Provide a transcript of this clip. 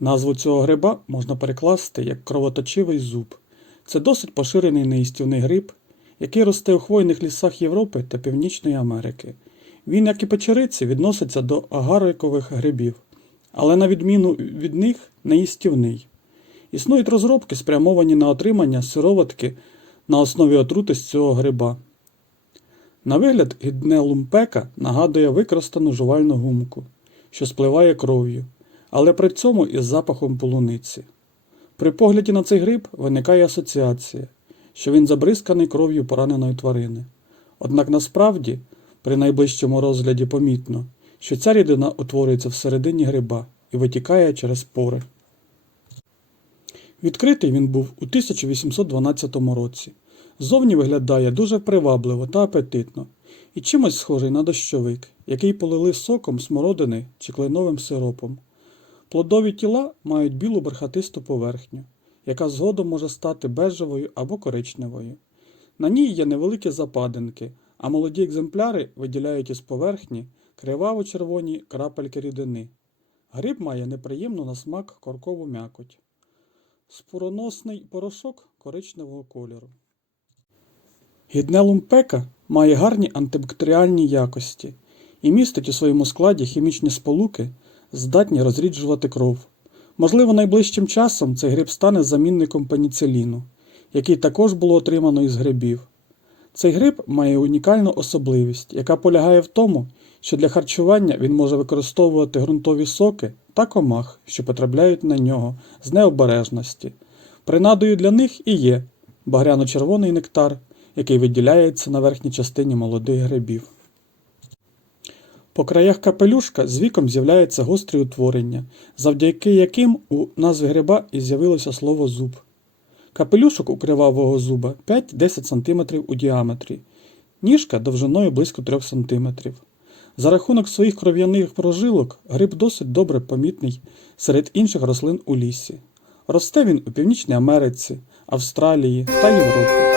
Назву цього гриба можна перекласти як кровоточивий зуб. Це досить поширений неїстівний гриб, який росте у хвойних лісах Європи та Північної Америки. Він, як і печериці, відноситься до агарикових грибів, але на відміну від них неїстівний. Існують розробки, спрямовані на отримання сироватки на основі отрути з цього гриба. На вигляд гіднелумпека нагадує використану жувальну гумку, що спливає кров'ю, але при цьому із запахом полуниці. При погляді на цей гриб виникає асоціація, що він забризканий кров'ю пораненої тварини. Однак насправді, при найближчому розгляді помітно, що ця рідина утворюється всередині гриба і витікає через пори. Відкритий він був у 1812 році. Зовні виглядає дуже привабливо та апетитно і чимось схожий на дощовик, який полили соком смородини чи кленовим сиропом. Плодові тіла мають білу бархатисту поверхню, яка згодом може стати бежевою або коричневою. На ній є невеликі западинки, а молоді екземпляри виділяють із поверхні криваво-червоні крапельки рідини. Гриб має неприємну на смак коркову м'якоть. Спороносний порошок коричневого кольору. Гіднелум пека має гарні антибактеріальні якості і містить у своєму складі хімічні сполуки, здатні розріджувати кров. Можливо, найближчим часом цей гриб стане замінником пеніциліну, який також було отримано із грибів. Цей гриб має унікальну особливість, яка полягає в тому, що для харчування він може використовувати ґрунтові соки та комах, що потрапляють на нього з необережності. Принадою для них і є багряно-червоний нектар, який виділяється на верхній частині молодих грибів. По краях капелюшка з віком з'являються гострі утворення, завдяки яким у назві гриба і з'явилося слово зуб. Капелюшок у кривавого зуба 5-10 см у діаметрі, ніжка довжиною близько 3 см. За рахунок своїх кров'яних прожилок гриб досить добре помітний серед інших рослин у лісі. Росте він у Північній Америці, Австралії та Європі.